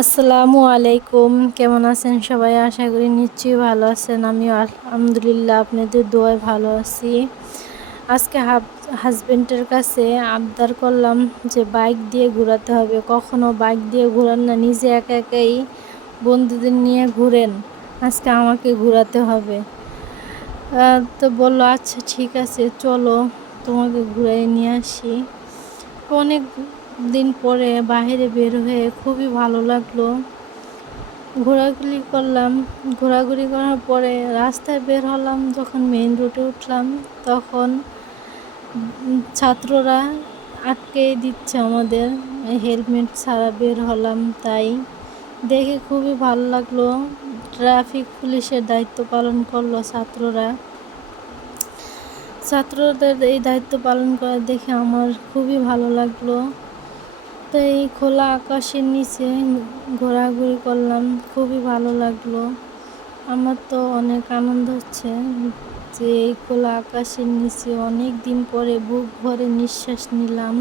আসসালামু আলাইকুম। কেমন আছেন সবাই? আশা করি নিশ্চয়ই ভালো আছেন। আমিও আলহামদুলিল্লাহ আপনাদের দোয়ায় ভালো আছি। আজকে হাজবেন্ডের কাছে আবদার করলাম যে বাইক দিয়ে ঘোরাতে হবে। কখনো বাইক দিয়ে ঘোরান না, নিজে একা একাই বন্ধুদের নিয়ে ঘুরেন। আজকে আমাকে ঘোরাতে হবে। তো বলল আচ্ছা ঠিক আছে, চলো তোমাকে ঘুরাই নিয়ে আসি। অনেক দিন পরে বাইরে বের হয়ে খুবই ভালো লাগল। ঘোরাঘুরি করলাম। ঘোরাঘুরি করার পরে রাস্তায় বের হলাম যখন মেইন রোডে উঠলাম। তখন ছাত্ররা আটকে দিচ্ছে আমাদের। হেলমেট ছাড়া বের হলাম তাই। দেখে খুবই ভালো লাগল। ট্রাফিক পুলিশের দায়িত্ব পালন করল ছাত্ররা। ছাত্রদের এই দায়িত্ব পালন করা দেখে আমার খুবই ভালো লাগল। তো এই খোলা আকাশের নিচে ঘোরাঘুরি করলাম। খুবই ভালো লাগল। আমার তো অনেক আনন্দ হচ্ছে যে এই খোলা আকাশের নিচে অনেক দিন পরে বুক ভরে নিঃশ্বাস নিলাম।